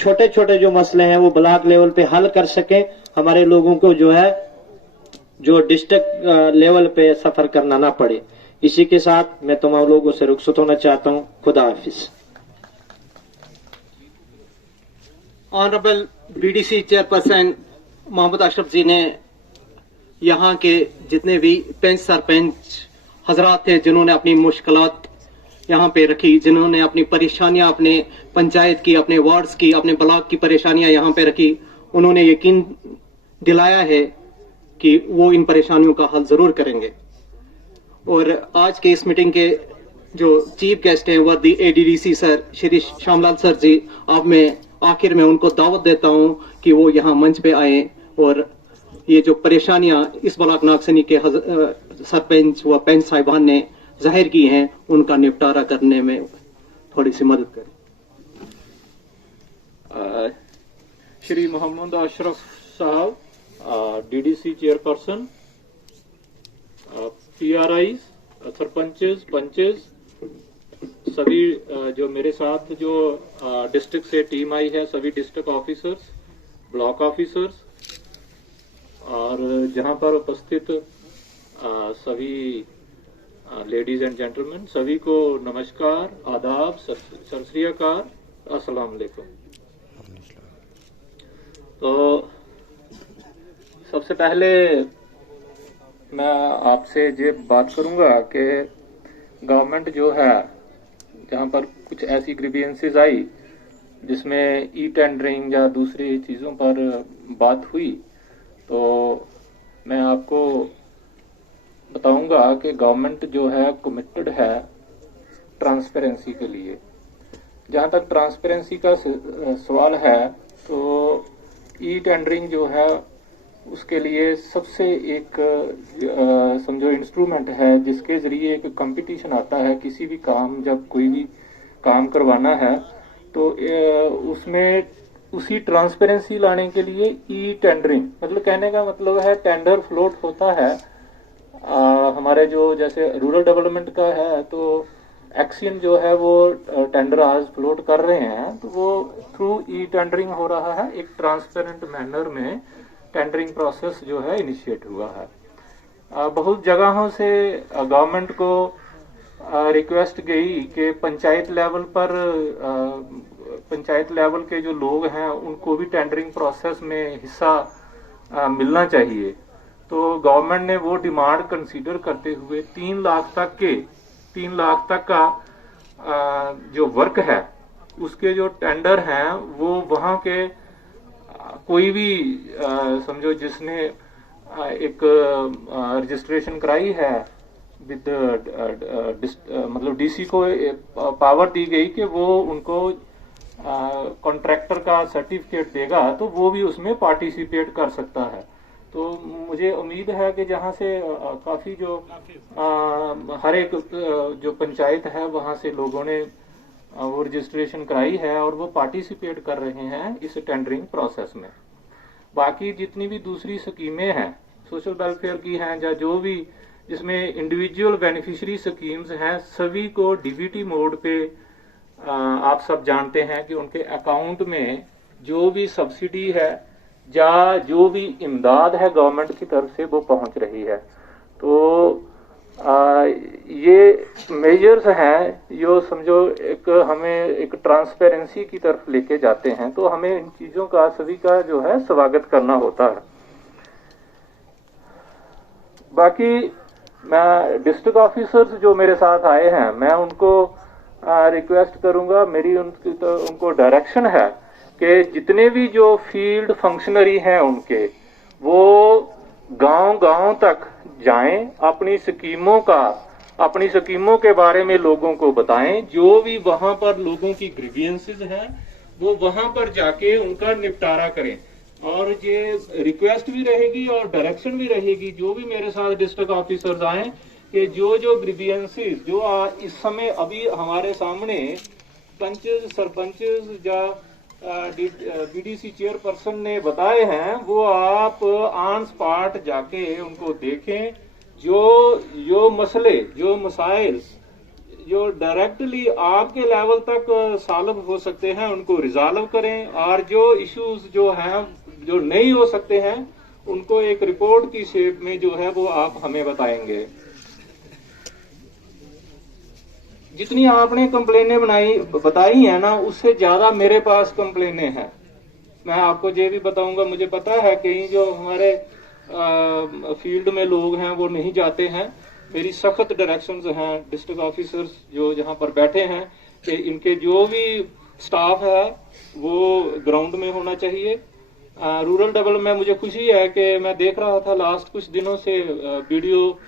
छोटे छोटे जो मसले हैं वो ब्लॉक लेवल पे हल कर सकें, हमारे लोगों को जो है जो डिस्ट्रिक्ट लेवल पे सफर करना ना पड़े। इसी के साथ मैं तमाम लोगों से रुखसत होना चाहता हूं। खुदा हाफिज। Honourable BDC chairperson Mohammad Ashraf ji ने यहाँ के जितने भी पंच सरपंच हजरात थे जिन्होंने अपनी मुश्किलात यहाँ पे रखी, जिन्होंने अपनी परेशानियां अपने पंचायत की, अपने वार्ड्स की, अपने ब्लॉक की परेशानियां यहाँ पे रखी, उन्होंने यकीन दिलाया है कि वो इन परेशानियों का हल जरूर करेंगे। और आज के इस मीटिंग के जो चीफ गेस्ट हैं वर्दी ADDC sir Shri Shyamlal sir ji, अब मैं आखिर में उनको दावत देता हूं कि वो यहाँ मंच पे आए और ये जो परेशानियां इस ब्लॉक नागसनी के सरपंच व पंच साहिबान ने जाहिर की हैं उनका निपटारा करने में थोड़ी सी मदद करें। श्री मोहम्मद अशरफ साहब, DDC chairperson, PRI, sarpanches, punches, सभी जो मेरे साथ जो डिस्ट्रिक्ट से टीम आई है, सभी डिस्ट्रिक्ट ऑफिसर्स, ब्लॉक ऑफिसर्स और जहां पर उपस्थित सभी लेडीज एंड जेंटलमैन, सभी को नमस्कार, आदाब, सत श्री अकाल, अस्सलाम वालेकुम। तो सबसे पहले मैं आपसे ये बात करूंगा कि गवर्नमेंट जो है जहां पर कुछ ऐसी ग्रीवियंसेस आई जिसमें ई टेंडरिंग या दूसरी चीज़ों पर बात हुई, तो मैं आपको बताऊंगा कि गवर्नमेंट जो है कमिटेड है ट्रांसपेरेंसी के लिए। जहां तक ट्रांसपेरेंसी का सवाल है तो ई टेंडरिंग जो है उसके लिए सबसे एक समझो इंस्ट्रूमेंट है जिसके जरिए एक कंपटीशन आता है। किसी भी काम, जब कोई भी काम करवाना है तो उसमें उसी ट्रांसपेरेंसी लाने के लिए ई टेंडरिंग, मतलब कहने का मतलब है टेंडर फ्लोट होता है। हमारे जो जैसे रूरल डेवलपमेंट का है तो एक्सियम जो है वो टेंडर आज फ्लोट कर रहे हैं, तो वो थ्रू ई टेंडरिंग हो रहा है। एक ट्रांसपेरेंट मैनर में टेंडरिंग प्रोसेस जो है इनिशिएट हुआ है। बहुत जगहों से गवर्नमेंट को रिक्वेस्ट गई कि पंचायत लेवल के जो लोग हैं उनको भी टेंडरिंग प्रोसेस में हिस्सा मिलना चाहिए। तो गवर्नमेंट ने वो डिमांड कंसीडर करते हुए 3 लाख तक का जो वर्क है उसके जो टेंडर हैं वो वहां के कोई भी समझो जिसने एक रजिस्ट्रेशन कराई है विद मतलब डीसी को पावर दी गई कि वो उनको कॉन्ट्रैक्टर का सर्टिफिकेट देगा तो वो भी उसमें पार्टिसिपेट कर सकता है। तो मुझे उम्मीद है कि जहां से काफी जो हर एक जो पंचायत है वहां से लोगों ने वो रजिस्ट्रेशन कराई है और वो पार्टिसिपेट कर रहे हैं इस टेंडरिंग प्रोसेस में। बाकी जितनी भी दूसरी स्कीमें हैं सोशल वेलफेयर की हैं या जो भी जिसमें इंडिविजुअल बेनिफिशियरी स्कीम्स हैं, सभी को डीबीटी मोड पे आप सब जानते हैं कि उनके अकाउंट में जो भी सब्सिडी है या जो भी इमदाद है गवर्नमेंट की तरफ से वो पहुंच रही है। तो ये मेजर्स हैं जो समझो एक हमें एक ट्रांसपेरेंसी की तरफ लेके जाते हैं, तो हमें इन चीजों का सभी का जो है स्वागत करना होता है। बाकी मैं डिस्ट्रिक्ट ऑफिसर्स जो मेरे साथ आए हैं मैं उनको रिक्वेस्ट करूंगा, मेरी उनको डायरेक्शन है कि जितने भी जो फील्ड फंक्शनरी हैं उनके वो गांव तक जाएं, अपनी स्कीमों के बारे में लोगों को बताएं। जो भी वहां पर लोगों की ग्रीवियंसेस हैं वो वहां पर जाके उनका निपटारा करें। और ये रिक्वेस्ट भी रहेगी और डायरेक्शन भी रहेगी जो भी मेरे साथ डिस्ट्रिक्ट ऑफिसर्स आए कि जो ग्रीवियंसेस जो इस समय अभी हमारे सामने पंचेस, सरपंचेस या बीडीसी चेयरपर्सन ने बताए हैं वो आप ऑन स्पॉट जाके उनको देखें। जो मसले जो मसाइल जो डायरेक्टली आपके लेवल तक सॉल्व हो सकते हैं उनको रिजॉल्व करें, और जो इश्यूज जो हैं जो नहीं हो सकते हैं उनको एक रिपोर्ट की शेप में जो है वो आप हमें बताएंगे। जितनी आपने कंप्लेनें बताई हैं ना, उससे ज्यादा मेरे पास कंप्लेनें हैं। मैं आपको ये भी बताऊंगा, मुझे पता है कहीं जो हमारे फील्ड में लोग हैं वो नहीं जाते हैं। मेरी सख्त डायरेक्शंस हैं डिस्ट्रिक्ट ऑफिसर्स जो जहां पर बैठे हैं कि इनके जो भी स्टाफ है वो ग्राउंड में होना चाहिए। रूरल डेवलपमेंट, मुझे खुशी है कि मैं देख रहा था लास्ट कुछ दिनों से वीडियो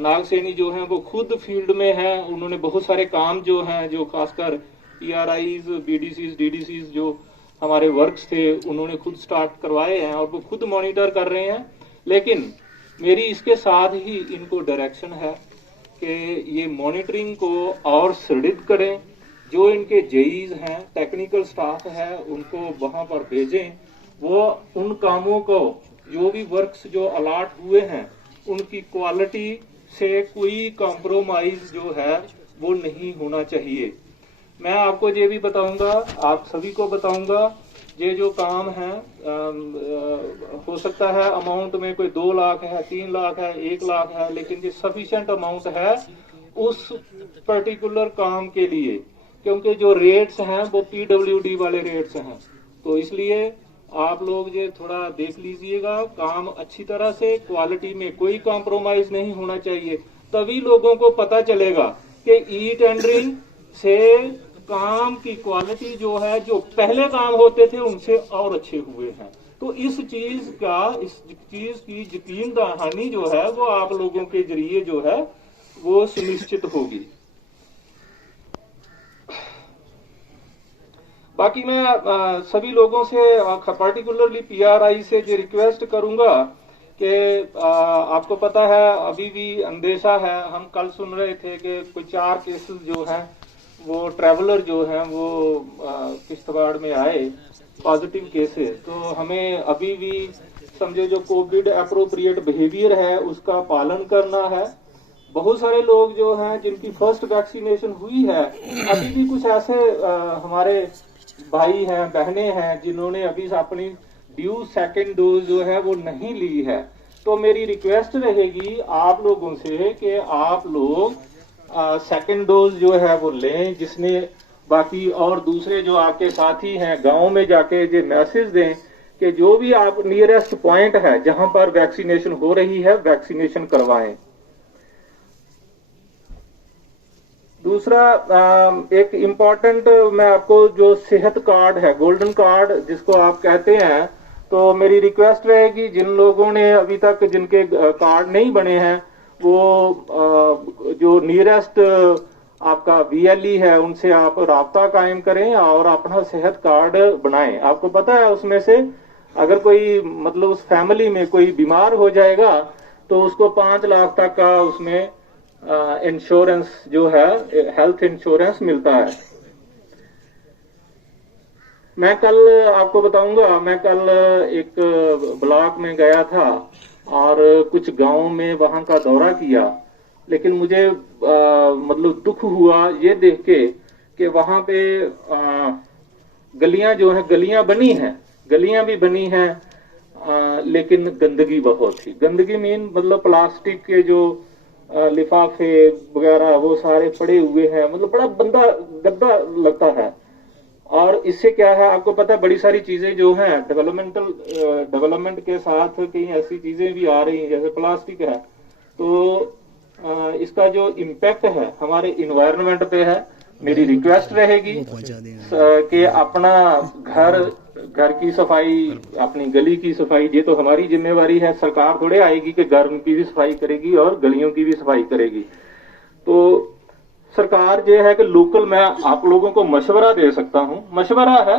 नागसेनी जो हैं वो खुद फील्ड में हैं। उन्होंने बहुत सारे काम जो हैं, जो खासकर PRIs, BDCs, DDCs जो हमारे वर्क्स थे उन्होंने खुद स्टार्ट करवाए हैं और वो खुद मॉनिटर कर रहे हैं। लेकिन मेरी इसके साथ ही इनको डायरेक्शन है कि ये मॉनिटरिंग को और सुदृढ़ करें। जो इनके जेईज हैं, टेक्निकल स्टाफ है, उनको वहां पर भेजें। वो उन कामों को, जो भी वर्क्स जो अलॉट हुए हैं, उनकी क्वालिटी से कोई कॉम्प्रोमाइज जो है वो नहीं होना चाहिए। मैं आपको ये भी बताऊंगा, आप सभी को बताऊंगा, ये जो काम है हो सकता है अमाउंट में कोई 2 लाख है, 3 लाख है, 1 लाख है, लेकिन ये सफिशिएंट अमाउंट है उस पर्टिकुलर काम के लिए, क्योंकि जो रेट्स हैं वो PWD वाले रेट्स हैं। तो इसलिए आप लोग ये थोड़ा देख लीजिएगा, काम अच्छी तरह से, क्वालिटी में कोई कॉम्प्रोमाइज नहीं होना चाहिए। तभी लोगों को पता चलेगा कि ई टेंडरिंग से काम की क्वालिटी जो है, जो पहले काम होते थे उनसे और अच्छे हुए हैं। तो इस चीज की यकीन दहानी जो है वो आप लोगों के जरिए जो है वो सुनिश्चित होगी। बाकी मैं सभी लोगों से, पर्टिकुलरली PRI से जो रिक्वेस्ट करूंगा कि आपको पता है अभी भी अंदेशा है। हम कल सुन रहे थे कि कोई 4 केसेस जो हैं वो ट्रैवलर जो हैं वो किश्तवाड़ में आए, पॉजिटिव केसेस। तो हमें अभी भी समझे जो कोविड एप्रोप्रिएट बिहेवियर है उसका पालन करना है। बहुत सारे लोग जो हैं जिनकी फर्स्ट वैक्सीनेशन हुई है, अभी भी कुछ ऐसे हमारे भाई हैं, बहनें हैं जिन्होंने अभी अपनी ड्यू सेकेंड डोज जो है वो नहीं ली है। तो मेरी रिक्वेस्ट रहेगी आप लोगों से कि आप लोग सेकेंड डोज जो है वो लें, जिसने बाकी और दूसरे जो आपके साथी हैं गांव में जाके ये मैसेज दें कि जो भी आप नियरेस्ट पॉइंट है जहां पर वैक्सीनेशन हो रही है वैक्सीनेशन करवाएं। दूसरा एक इम्पॉर्टेंट, मैं आपको जो सेहत कार्ड है, गोल्डन कार्ड जिसको आप कहते हैं, तो मेरी रिक्वेस्ट रहेगी जिन लोगों ने अभी तक जिनके कार्ड नहीं बने हैं वो जो नियरेस्ट आपका VLE है उनसे आप राब्ता कायम करें और अपना सेहत कार्ड बनाएं। आपको पता है उसमें से अगर कोई मतलब उस फैमिली में कोई बीमार हो जाएगा तो उसको 5 लाख तक का उसमें इंश्योरेंस जो है, हेल्थ इंश्योरेंस मिलता है। मैं कल आपको बताऊंगा, मैं कल एक ब्लॉक में गया था और कुछ गांव में वहां का दौरा किया, लेकिन मुझे मतलब दुख हुआ ये देख के कि वहां पे गलियां जो है, गलियां बनी हैं, गलियां भी बनी हैं, लेकिन गंदगी बहुत थी। गंदगी मीन मतलब प्लास्टिक के जो लिफाफे वगैरह वो सारे पड़े हुए हैं, मतलब बड़ा गंदा लगता है। और इससे क्या है आपको पता है, बड़ी सारी चीजें जो हैं डेवलपमेंट के साथ कई ऐसी चीजें भी आ रही हैं जैसे प्लास्टिक है, तो इसका जो इम्पैक्ट है हमारे इन्वायरमेंट पे है। मेरी रिक्वेस्ट रहेगी कि अपना घर की सफाई, अपनी गली की सफाई, ये तो हमारी जिम्मेवारी है। सरकार थोड़े आएगी कि घर की भी सफाई करेगी और गलियों की भी सफाई करेगी। तो सरकार ये है कि लोकल, मैं आप लोगों को मशवरा दे सकता हूं, मशवरा है,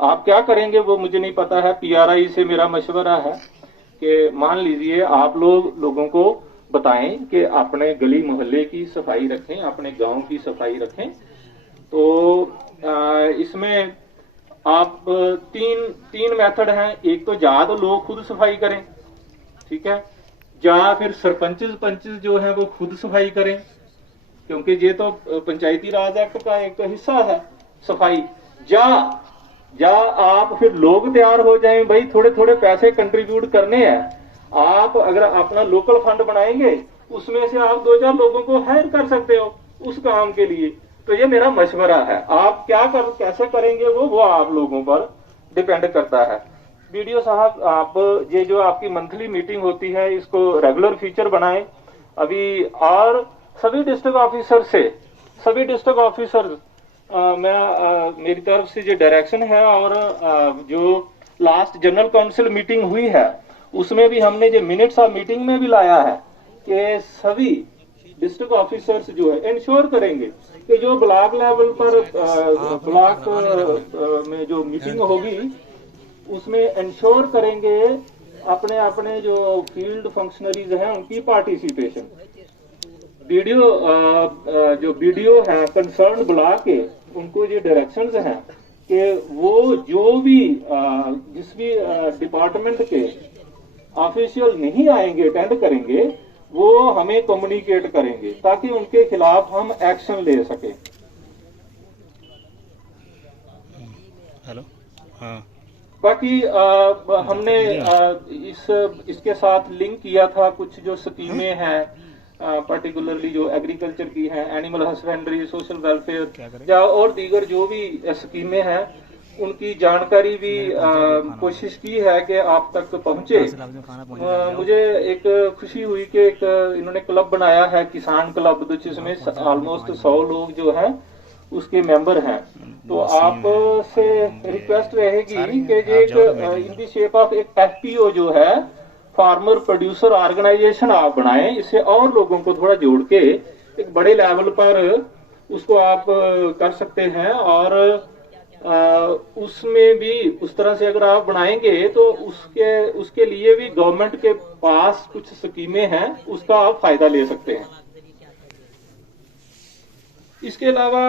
आप क्या करेंगे वो मुझे नहीं पता है। PRI से मेरा मशवरा है कि मान लीजिए आप लोगों को बताएं कि अपने गली मोहल्ले की सफाई रखें, अपने गांव की सफाई रखें। तो इसमें आप तीन मेथड हैं। एक तो या तो लोग खुद सफाई करें, ठीक है, या फिर सरपंच जो हैं वो खुद सफाई करें, क्योंकि ये तो पंचायती राज एक्ट का एक हिस्सा है सफाई। या आप फिर लोग तैयार हो जाएं, भाई थोड़े थोड़े पैसे कंट्रीब्यूट करने हैं। आप अगर अपना लोकल फंड बनाएंगे उसमें से आप 2-4 लोगों को हायर कर सकते हो उस काम के लिए। तो ये मेरा मशवरा है। आप कैसे करेंगे वो आप लोगों पर डिपेंड करता है। वीडियो साहब, आप ये जो आपकी मंथली मीटिंग होती है इसको रेगुलर फीचर बनाएं अभी। और सभी डिस्ट्रिक्ट ऑफिसर मेरी तरफ से जो डायरेक्शन है, और जो लास्ट जनरल काउंसिल मीटिंग हुई है उसमें भी हमने जो मिनट्स ऑफ मीटिंग में भी लाया है कि सभी डिस्ट्रिक्ट ऑफिसर्स जो है इंश्योर करेंगे कि जो ब्लॉक लेवल पर ब्लॉक में जो मीटिंग होगी उसमें इंश्योर करेंगे अपने अपने जो फील्ड फंक्शनरीज हैं उनकी पार्टिसिपेशन। जो बीडीओ है कंसर्न ब्लॉक के, उनको ये डायरेक्शंस हैं कि वो जो भी जिस भी डिपार्टमेंट के ऑफिशियल नहीं आएंगे अटेंड करेंगे वो हमें कम्युनिकेट करेंगे ताकि उनके खिलाफ हम एक्शन ले सके। हेलो, हाँ। बाकी हमने इसके साथ लिंक किया था कुछ जो स्कीमें हैं, पर्टिकुलरली जो एग्रीकल्चर की हैं, एनिमल हस्बेंड्री, सोशल वेलफेयर या और दीगर जो भी स्कीमें हैं उनकी जानकारी भी कोशिश की है कि आप तक पहुंचे। मुझे एक खुशी हुई कि एक इन्होंने क्लब बनाया है, किसान क्लब, जिसमें ऑलमोस्ट 100 लोग जो हैं उसके मेंबर हैं। तो आपसे रिक्वेस्ट रहेगी कि ये एक इन दी शेप ऑफ एक एफपीओ जो है, फार्मर प्रोड्यूसर ऑर्गेनाइजेशन आप बनाएं। इससे और लोगों को थोड़ा जोड़ के एक बड़े लेवल पर उसको आप कर सकते हैं। और उसमें भी उस तरह से अगर आप बनाएंगे तो उसके लिए भी गवर्नमेंट के पास कुछ स्कीमें हैं, उसका आप फायदा ले सकते हैं। इसके अलावा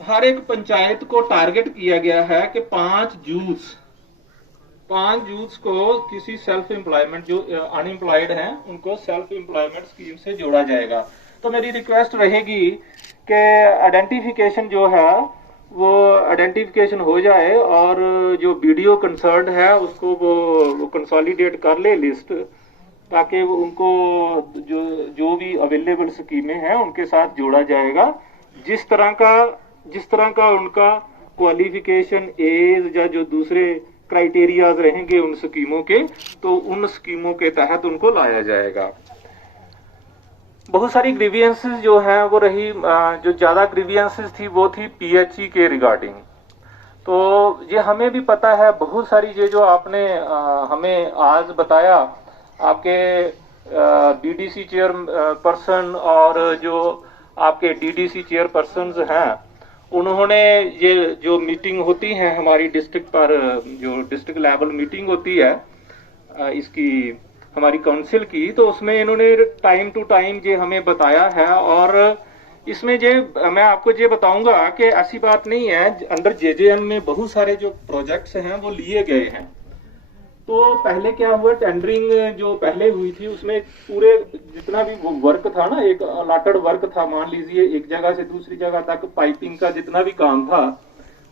हर एक पंचायत को टारगेट किया गया है कि 5 यूथ्स को किसी सेल्फ एम्प्लॉयमेंट, जो अनएम्प्लॉयड हैं उनको सेल्फ एम्प्लॉयमेंट स्कीम से जोड़ा जाएगा। तो मेरी रिक्वेस्ट रहेगी कि आइडेंटिफिकेशन जो है वो आइडेंटिफिकेशन हो जाए और जो वीडियो कंसर्न है उसको वो कंसोलिडेट कर ले लिस्ट, ताकि वो उनको जो भी अवेलेबल स्कीमें हैं उनके साथ जोड़ा जाएगा। जिस तरह का उनका क्वालिफिकेशन, एज या जो दूसरे क्राइटेरियाज रहेंगे उन स्कीमों के, तो उन स्कीमों के तहत उनको लाया जाएगा। बहुत सारी ग्रीवियंसेस जो हैं वो रही, जो ज्यादा ग्रीवियंसेस थी वो थी पीएचई के रिगार्डिंग। तो ये हमें भी पता है, बहुत सारी ये जो आपने हमें आज बताया, आपके बीडीसी चेयरपर्सन और जो आपके डीडीसी चेयरपर्सन हैं, उन्होंने ये जो मीटिंग होती है हमारी डिस्ट्रिक्ट पर, जो डिस्ट्रिक्ट लेवल मीटिंग होती है इसकी हमारी काउंसिल की, तो उसमें इन्होंने टाइम टू टाइम ये हमें बताया है। और इसमें मैं आपको ये बताऊंगा कि ऐसी बात नहीं है, अंडर जेजेएम में बहुत सारे जो प्रोजेक्ट्स हैं वो लिए गए हैं। तो पहले क्या हुआ, टेंडरिंग जो पहले हुई थी उसमें पूरे जितना भी वो वर्क था ना, एक अलॉटेड वर्क था, मान लीजिए एक जगह से दूसरी जगह तक पाइपिंग का जितना भी काम था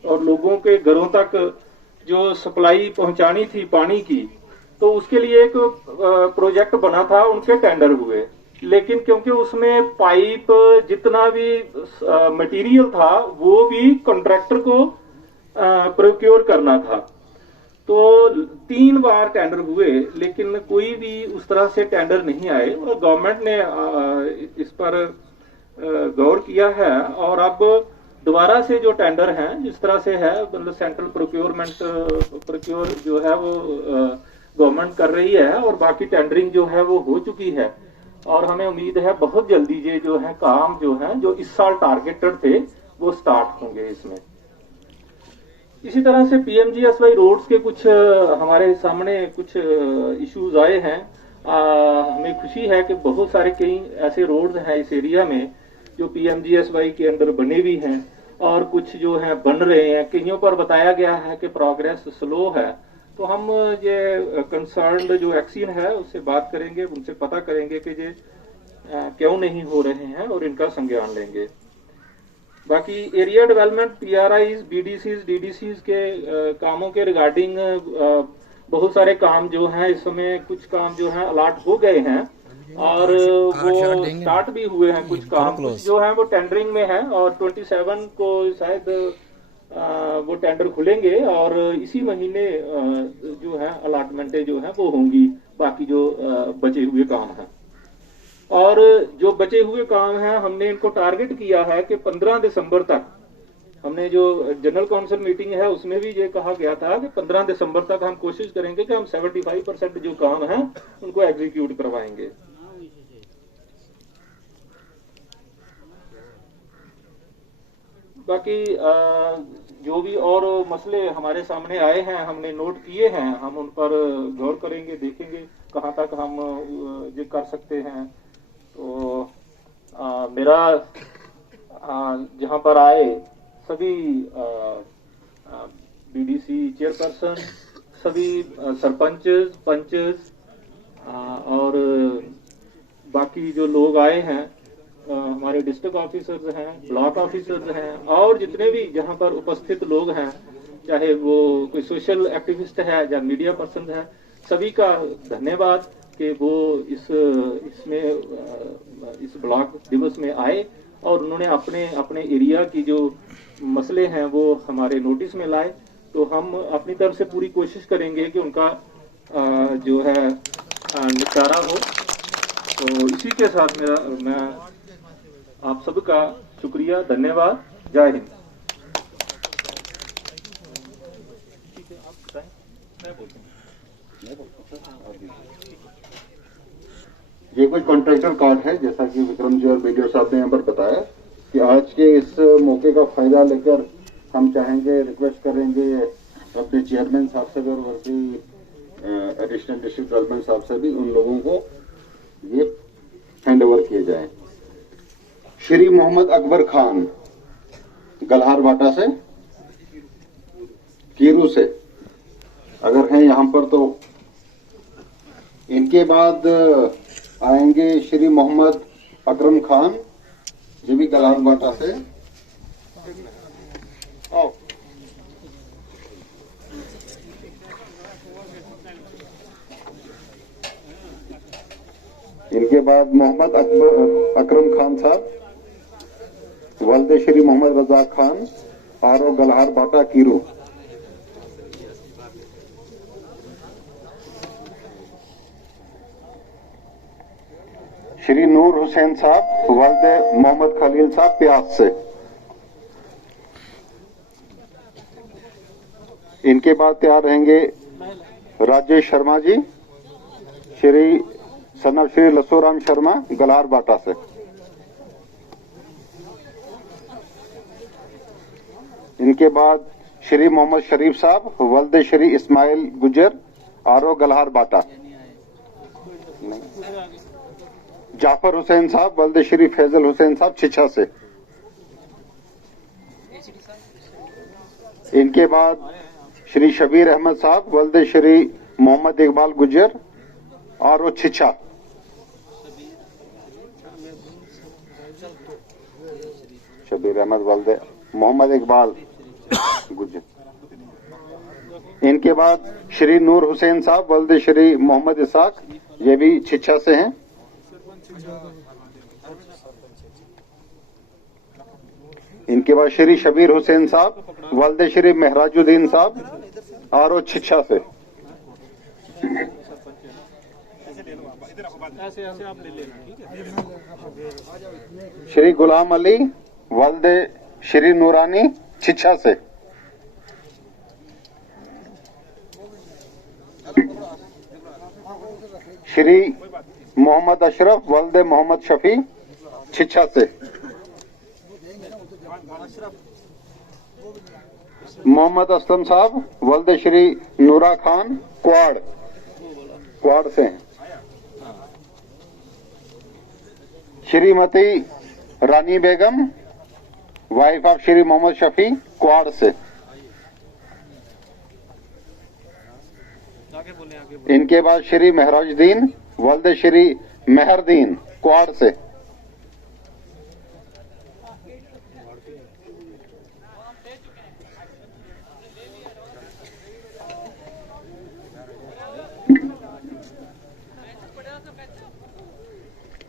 और लोगों के घरों तक जो सप्लाई पहुंचानी थी पानी की, तो उसके लिए एक प्रोजेक्ट बना था, उनके टेंडर हुए। लेकिन क्योंकि उसमें पाइप जितना भी मटेरियल था वो भी कॉन्ट्रैक्टर को प्रोक्योर करना था। तो 3 बार टेंडर हुए लेकिन कोई भी उस तरह से टेंडर नहीं आए, और गवर्नमेंट ने इस पर गौर किया है और अब दोबारा से जो टेंडर हैं जिस तरह से है, मतलब सेंट्रल प्रोक्योर जो है वो गवर्नमेंट कर रही है, और बाकी टेंडरिंग जो है वो हो चुकी है। और हमें उम्मीद है बहुत जल्दी ये जो है काम जो है जो इस साल टारगेटेड थे वो स्टार्ट होंगे इसमें। इसी तरह से पीएमजीएसवाई रोड्स के कुछ हमारे सामने कुछ इश्यूज आए हैं। हमें खुशी है कि बहुत सारे कई ऐसे रोड्स हैं इस एरिया में जो पीएमजीएसवाई के अंदर बने भी हैं, और कुछ जो है बन रहे हैं। कईयों पर बताया गया है कि प्रोग्रेस स्लो है। तो हम ये कंसर्न्ड जो एक्सीन है उससे बात करेंगे, उनसे पता करेंगे कि ये क्यों नहीं हो रहे हैं और इनका संज्ञान लेंगे। बाकी एरिया डेवलपमेंट, पीआरआईज, बीडीसीज, डीडीसीज के कामों के रिगार्डिंग बहुत सारे काम जो हैं इस समय, कुछ काम जो हैं अलॉट हो गए हैं और वो स्टार्ट भी हुए हैं। कुछ काम कुछ जो है वो टेंडरिंग में है और 27 को शायद वो टेंडर खुलेंगे और इसी महीने जो है अलॉटमेंटें जो है वो होंगी। बाकी जो बचे हुए काम हैं और जो बचे हुए काम हैं हमने इनको टारगेट किया है कि 15 दिसंबर तक, हमने जो जनरल काउंसिल मीटिंग है उसमें भी ये कहा गया था कि 15 दिसंबर तक हम कोशिश करेंगे कि हम 75% जो काम है उनको एग्जीक्यूट करवाएंगे। बाकी जो भी और मसले हमारे सामने आए हैं हमने नोट किए हैं, हम उन पर गौर करेंगे, देखेंगे कहाँ तक हम ये कर सकते हैं। तो मेरा जहाँ पर आए सभी बीडीसी चेयरपर्सन, सभी सरपंचेस, पंचेस और बाकी जो लोग आए हैं, हमारे डिस्ट्रिक्ट ऑफिसर्स हैं, ब्लॉक ऑफिसर्स हैं और जितने भी जहां पर उपस्थित लोग हैं, चाहे वो कोई सोशल एक्टिविस्ट है या मीडिया पर्सन है, सभी का धन्यवाद कि वो इसमें इस ब्लॉक दिवस में आए और उन्होंने अपने अपने एरिया की जो मसले हैं वो हमारे नोटिस में लाए। तो हम अपनी तरफ से पूरी कोशिश करेंगे कि उनका जो है निपटारा हो। तो इसी के साथ मैं आप सबका शुक्रिया, धन्यवाद, जय हिंद। ये कुछ कॉन्ट्रेक्चुअल कार्ड है, जैसा कि विक्रम जी और बीडीओ साहब ने यहाँ पर बताया कि आज के इस मौके का फायदा लेकर हम चाहेंगे, रिक्वेस्ट करेंगे अपने चेयरमैन साहब से भी और वर्ती एडिशनल डिस्ट्रिक्ट डेवलपमेंट साहब से भी, उन लोगों को ये हैंड ओवर किए जाए। श्री मोहम्मद अकबर खान गल्हार बाटा से, कीरू से अगर हैं यहाँ पर तो। इनके बाद आएंगे श्री मोहम्मद अकरम खान, जो भी गल्हार बाटा से। आओ। इनके बाद मोहम्मद अकरम खान साहब, वल्द श्री मोहम्मद रजाक खान, आरो गल्हार बाटा कीरू। श्री नूर हुसैन साहब, वल्द मोहम्मद खलील साहब, प्यास से। इनके बाद तैयार रहेंगे राजेश शर्मा जी, सन ऑफ श्री लसोराम शर्मा, गल्हार बाटा से। इनके बाद श्री मोहम्मद शरीफ साहब, वल्द श्री इस्माइल गुजर, आरो गल्हार बाटा। जाफर हुसैन साहब, वल्द श्री फैजल हुसैन साहब, छिछा से। इनके बाद श्री शबीर अहमद साहब, वल्द श्री मोहम्मद इकबाल गुजर, आरो छिछा। शबीर अहमद वल्द मोहम्मद इकबाल गुजर। इनके बाद श्री नूर हुसैन साहब, वल्द श्री मोहम्मद इसाक, ये भी छिछा से हैं। इनके बाद श्री शबीर हुसैन साहब, वल्द श्री महराजुद्दीन साहब, आरो छिछा से। श्री गुलाम अली, वल्द श्री नूरानी, छिछा से। श्री मोहम्मद अशरफ, वल्द मोहम्मद शफी, छिछा से। मोहम्मद असलम साहब, वल्द श्री नूरा खान, क्वाड से हैं। श्रीमती रानी बेगम, वाइफ ऑफ श्री मोहम्मद शफी, क्वाड से। इनके बाद श्री महराजुद्दीन, वल्द श्री मेहरदीन, क्वाड से।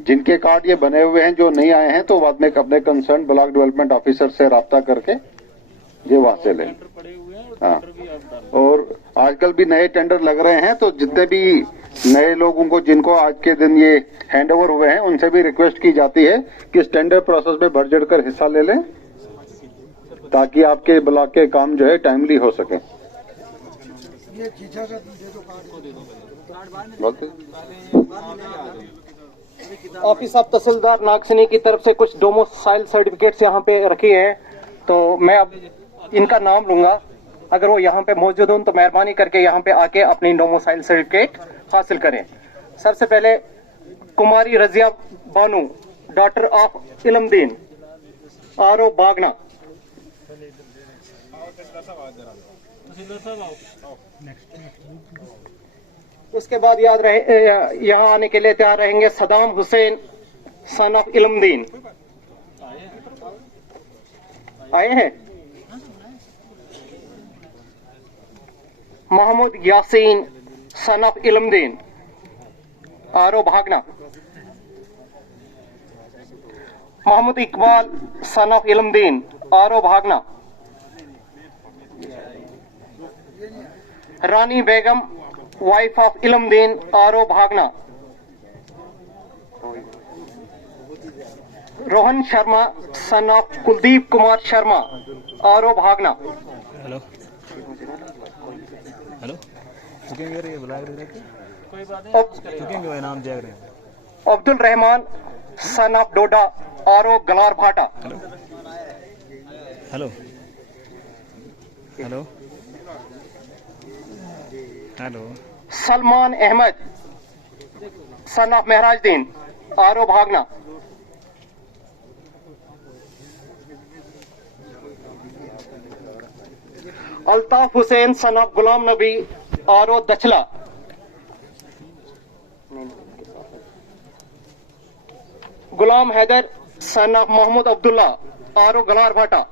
जिनके कार्ड ये बने हुए हैं, जो नहीं आए हैं, तो बाद में अपने कंसर्न ब्लॉक डेवलपमेंट ऑफिसर से राब्ता करके ये वहां से लें। हाँ, और आजकल भी नए टेंडर लग रहे हैं, तो जितने भी नए लोगों को जिनको आज के दिन ये हैंड ओवर हुए हैं, उनसे भी रिक्वेस्ट की जाती है कि इस टेंडर प्रोसेस में बढ़ चढ़कर हिस्सा ले लें, ताकि आपके ब्लॉक के काम जो है टाइमली हो सके। ऑफिस ऑफ तहसीलदार नागसनी की तरफ से कुछ डोमोसाइल सर्टिफिकेट्स यहाँ पे रखे हैं, तो मैं अब इनका नाम लूंगा। अगर वो यहाँ पे मौजूद हों तो मेहरबानी करके यहाँ पे आके अपनी डोमोसाइल सर्टिफिकेट हासिल करें। सबसे पहले कुमारी रजिया बानू, daughter of Ilamdin, R O बागना। उसके बाद याद रहे, यहाँ आने के लिए तैयार रहेंगे सदाम हुसैन सन ऑफ इलमदीन। आए हैं मोहम्मद यासीन सन ऑफ इलमदीन, आरो भागना। मोहम्मद इकबाल सन ऑफ इलमदीन, आरो भागना। रानी बेगम वाइफ ऑफ इलमदीन, आरो भागना। रोहन शर्मा सन ऑफ कुलदीप कुमार शर्मा, आरो भागना। हेलो हेलो नाम जाग रहे हैं। अब्दुल रहमान सन ऑफ डोडा, आरो गलार भाटा। Hello hello hello Salman Ahmed son of Mahrajdin, आरो भागना। अल्ताफ हुसैन सन ऑफ गुलाम नबी, आरो दचला। गुलाम हैदर सन ऑफ मोहम्मद अब्दुल्ला, आरो गलार भाटा।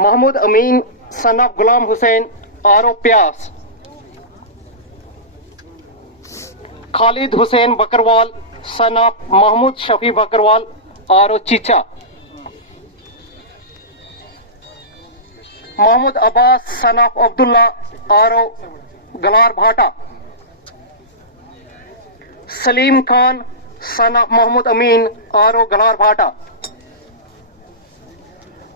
मोहम्मद अमीन सन ऑफ गुलाम हुसैन, आरो प्यास। खालिद हुसैन बकरवाल सन ऑफ महमूद शफी बकरवाल, आरो चीचा। मोहम्मद अब्बास सन ऑफ अब्दुल्ला, आरो गलार भाटा। सलीम खान सन ऑफ मोहम्मद अमीन, आरो गलार भाटा।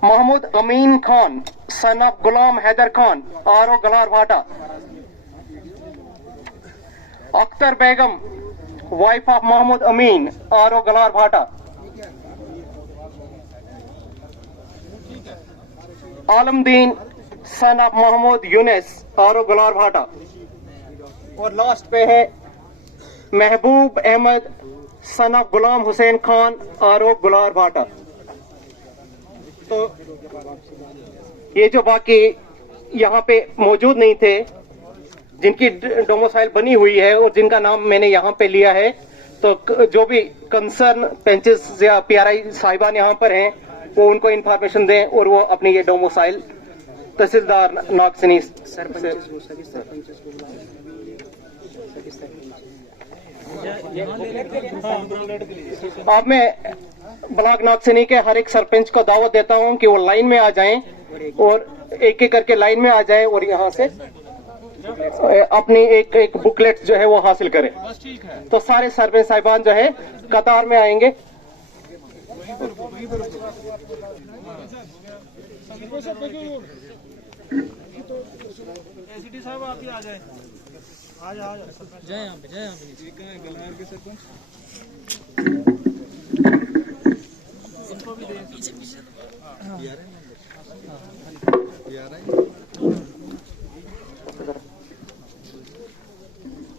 मोहम्मद अमीन खान सन ऑफ गुलाम हैदर खान, आरो गलार भाटा। अख्तर बेगम वाइफ ऑफ मोहम्मद अमीन, आरो गलार भाटा। आलमदीन सन ऑफ मोहम्मद यूनिस, आरो गलार भाटा। और लास्ट पे है महबूब अहमद सन ऑफ गुलाम हुसैन खान, आरो गुलार भाटा। तो ये जो बाकी यहाँ पे मौजूद नहीं थे, जिनकी डोमिसाइल बनी हुई है और जिनका नाम मैंने यहाँ पे लिया है, तो जो भी कंसर्न पेंचेस या पीआरआई साहिबान यहाँ पर हैं, वो उनको इन्फॉर्मेशन दें और वो अपनी ये डोमिसाइल तहसीलदार नागसनी से अब मैं ब्लॉक नागसनी के हर एक सरपंच को दावत देता हूं कि वो लाइन में आ जाएं और एक एक करके लाइन में आ जाएं और यहाँ से अपनी एक एक बुकलेट जो है वो हासिल करें। तो सारे सरपंच साहिबान जो है कतार में आएंगे। एसीडी साहब आप ही आ जाए, आ जाए यहाँ पे गलार के सरपंच इनको भी दें।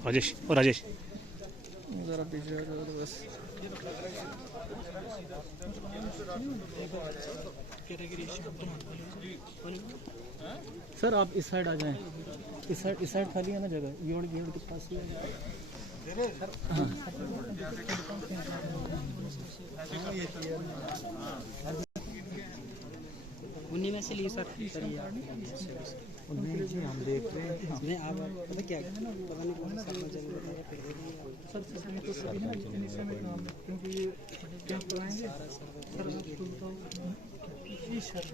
राजेश और राजेश जरा पीछे बस। सर आप इस साइड आ जाएं, इस साइड खाली है ना जगह, गेट के पास ही है। उन्हीं में से लिए सर उनमें जी हम देख रहे हैं नहीं आप पता क्या पता नहीं कौन सा सरपंच ने बताया फिर सबसे समय तो सभी ना इतने समय काम है क्योंकि ये क्या कराएंगे सर आप तो बताओ ई सर